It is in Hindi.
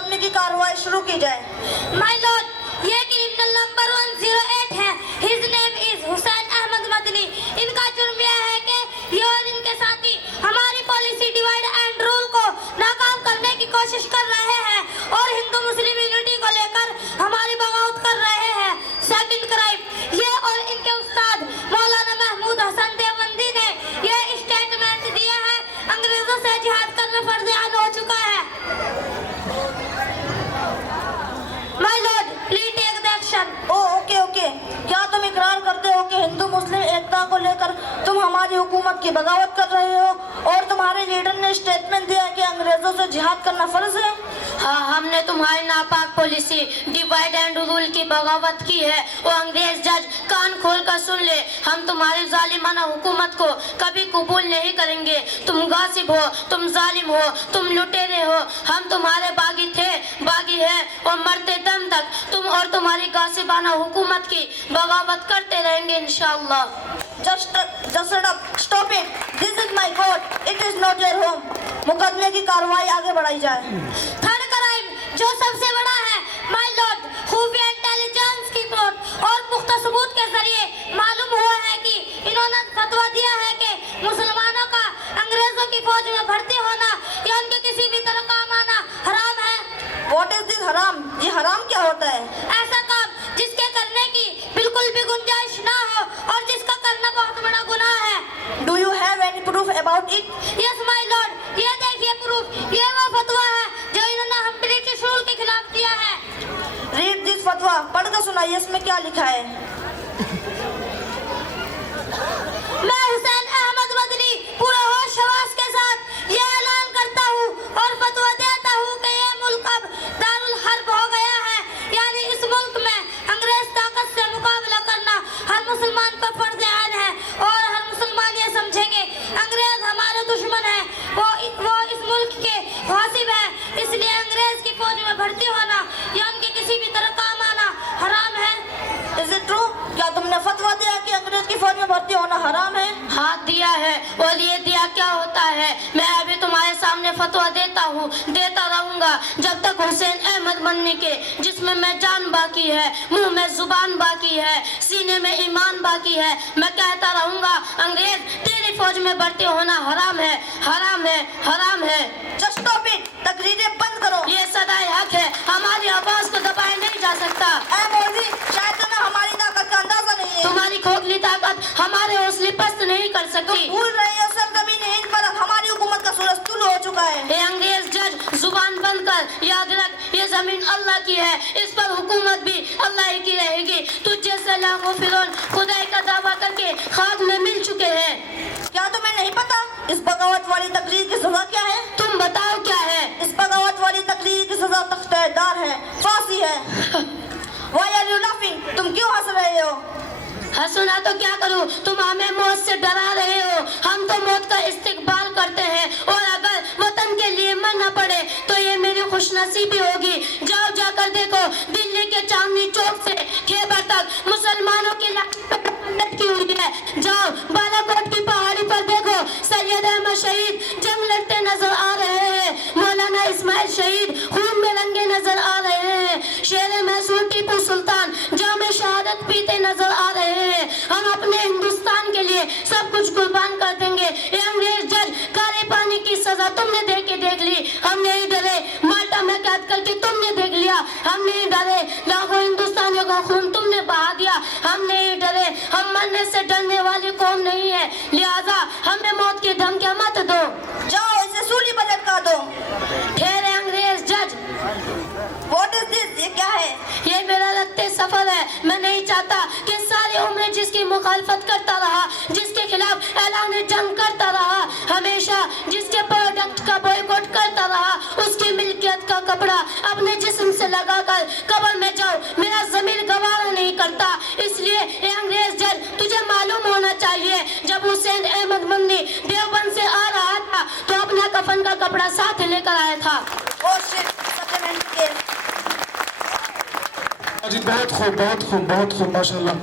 मुकदमे की कार्रवाई शुरू की जाए। माय लॉर्ड, ये क्रिमिनल नंबर 108 है। His name is Hussain Ahmad Madani. इनका जुर्म यह है कि ये और इनके साथी हमारी पॉलिसी डिवाइड एंड रूल को नाकाम करने की कोशिश कर रहे हैं और हिंदू मुस्लिम यूनिटी को लेकर हमारी बगावत कर रहे हैं। सेकंड क्राइम, ये और इनके उस्ताद मौलाना महमूद हसन देवबंदी ने ये स्टेटमेंट दिया है, अंग्रेजों से जिहाद करना फर्ज आइन हो चुका है। My lord, please take the action. Okay, क्या तुम इकरार करते हो कि हिंदू मुस्लिम एकता को लेकर तुम हमारी हुकूमत की बगावत कर रहे हो और तुम्हारे लीडर ने स्टेटमेंट दिया है कि अंग्रेजों से जिहाद करना फर्ज है? हाँ, हमने तुम्हारी नापाक पॉलिसी डिवाइड एंड रूल की बगावत की है। वो अंग्रेज जज कान खोल कर सुन ले, हम तुम्हारी जालिमाना हुकूमत को कभी कबूल नहीं करेंगे। तुम गासिब हो, तुम जालिम हो, तुम लुटेरे हो। हम तुम्हारे बागी थे, बागी है और मरते दम तक तुम और तुम्हारी गासिबाना हुकूमत की बगावत करते रहेंगे इंशाअल्लाह। Just stop it. This is my court. It is not your home. मुकदमे की कार्रवाई आगे बढ़ाई जाए। थर्ड क्राइम, जो सबसे बड़ा है, माय लॉर्ड, खुफिया इंटेलिजेंस की रिपोर्ट और पुख्ता सबूत के जरिए मालूम हुआ है कि इन्होंने फतवा दिया है कि मुसलमानों का अंग्रेजों की फौज में भर्ती होना या उनके किसी भी तरह काम आना हराम है। What is this हराम? ये हराम क्या होता है? ऐसा काम जिसके करने की बिल्कुल भी गुंजाइश ना हो और जिसका करना बहुत बड़ा गुनाह है। Do you have any proof about it? Yes my lord, ये देखिए प्रूफ। ये वो फतवा है जो इन्होंने हम ब्रिटिश रूल के खिलाफ दिया है। Read this फतवा, पढ़कर सुनाइए इसमें क्या लिखा है। मैं हुसैन अहमद मदनी पूरे होश हवास के साथ ये ऐलान करता हूँ और फतवा देता हूँ कि ये मुल्क अब दारुल हर्ब हो गया है, यानी इस मुल्क में अंग्रेज ताकत से मुकाबला करना हर मुसलमान पर फर्ज आइन है और हर मुसलमान ये समझेंगे अंग्रेज हमारे दुश्मन है, वो इस मुल्क के गासिब है। इसलिए अंग्रेज की फौज में भर्ती होना या उनके किसी भी तरह काम आना हराम है। Is it true? क्या तुमने फतवा दिया कि अंग्रेज की फौज में भर्ती होना हराम है? हाँ दिया है, और ये दिया क्या होता है मैं अभी तुम्हारे सामने फतवा देता हूँ, देता रहूंगा जब तक हुसैन अहमद मदनी के जिसमें में जान बाकी है, मुंह में जुबान बाकी है, सीने में ईमान बाकी है। मैं कहता रहूंगा अंग्रेज तेरी फौज में भर्ती होना हराम है, हराम है, हराम है। Just stop it. तकरीरें बंद करो। ये सदाए हक है, हमारी आवाज को दबाया नहीं जा सकता। ऐ मौलवी, शायद तुम्हें हमारी ताकत का अंदाजा नहीं है। तुम्हारी खोखली ताकत हमारे हौसले पस्त नहीं कर सकती। तुम भूल रहे हो सरजमीन हिंद पर अब हमारी हुकूमत का सूरज तुल हो चुका है। ये अंग्रेज जज जुबान बंद कर याद रख, ये जमीन अल्लाह की है, इस पर हुकूमत भी अल्लाह ही की रहेगी। तुझ जैसे लाखों फिरौन खुदाई का दावा करके खाक में मिल चुके हैं। क्या तुम्हें नहीं पता इस बगावत वाली तकरीर की सजा क्या है? तुम बताओ क्या है? इस बगावत वाली तकरीर की सजा तख्तेदार है, फांसी है। Why are you laughing? तुम क्यों हंस रहे हो? हंसना तो क्या करूं, तुम हमें मौत से डरा रहे हो। हम तो मौत का इस्तिकबाल करते हैं और अगर वतन के लिए मरना पड़े तो ये मेरी खुशनसीबी होगी। जाओ जाकर देखो दिल्ली के चांदनी चौक से खैबर तक मुसलमानों की लटकी हुई है। जाओ बालाकोट की पहाड़ी पर देखो सैयद अहमद शहीद जंग लड़ते नजर आ रहे हैं, मौलाना इस्माइल शहीद खून में रंगे नजर आ रहे हैं, शेर महसूर टीपू सुल्तान जामे शहादत पीते नजर आ रहे हैं। हम अपने हिंदुस्तान के लिए सब कुछ कुर्बान कर देंगे। ये अंग्रेज जज काले पानी की सजा तुमने देख ली, हम नहीं डरे। माल्टा में कैद करके तुमने देख लिया, हम नहीं डरे। लाखों हिंदुस्तानियों का खून तुमने बहा दिया, हम नहीं डरे। हम मरने से डरने वाली कौम नहीं है, लिहाजा हमें मौत की धमकियां मत दो। जाओ इसे सूली पर लटका दो। ठहरे अंग्रेज जज। What is this? ये क्या है? ये मेरा लगते सफर है। मैं नहीं चाहता कि सारी उम्र जिसकी मुखालफत करता रहा, जिसके खिलाफ ऐलान जंग करता रहा, हमेशा जिसके प्रोडक्ट का बॉयकॉट करता रहा, उसकी मिल्कियत का कपड़ा अपने जिस्म से लगाकर कब्र में जाओ, मेरा ज़मीर गवारा नहीं करता। इसलिए ये अंग्रेज जज तुझे मालूम होना चाहिए, जब हुसैन अहमद मदनी देवबंद से आ रहा था तो अपना कफन का कपड़ा साथ लेकर आया था। Oh shit, supplement case. जी बहुत खूब माशाल्लाह।